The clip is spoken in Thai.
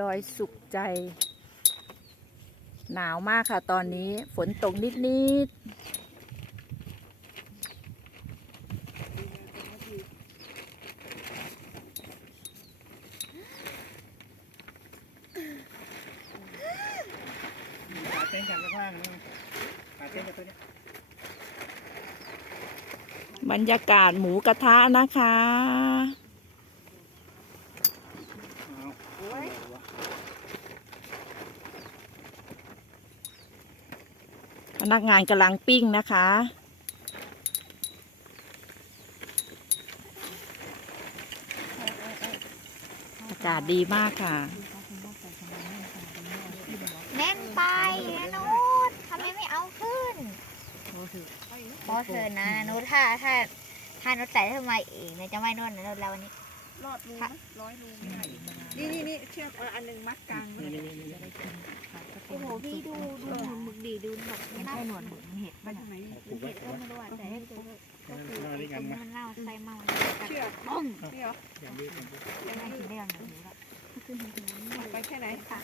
ดอยสุขใจ หนาวมากค่ะตอนนี้ฝนตกนิดนิดขาเต้นกันข้างๆนะขาเต้นกับตัวเนี้ยบรรยากาศหมูกระทะนะคะ เอาพ นักงานกำลังปิ้งนะคะ อากาศดีมากค่ะ แน่นไปนะนุชทำไมไม่เอาขึ้นพอเธอนะนุชถ้าถ้าถ้านุชใส่ทำไมอีกเนี่ยจะไม่นวดนะนุชแล้ววันนี้รอดรูไหมร้อยรูไม่ได้อีกนี่นี่นี่เชือกเอาอันหนึ่งมัดกลางไว้นี่นี่นี่นี่โอ้โห พี่ดูดูหนวดหมึกดีดูแบบไม่ใช่หนวดหมึกมันเห็ดไปทางไหนผูกไว้ก็ไม่รู้อะแต่ให้ดูก็คือมันนี้กันตรงมามันเล่าไส้เมาเชื่อกป้องนี่เหรออย่างนี้อย่างนี้ยังไงสีแดงอย่างนี้ละไปแค่ไหนค่ะ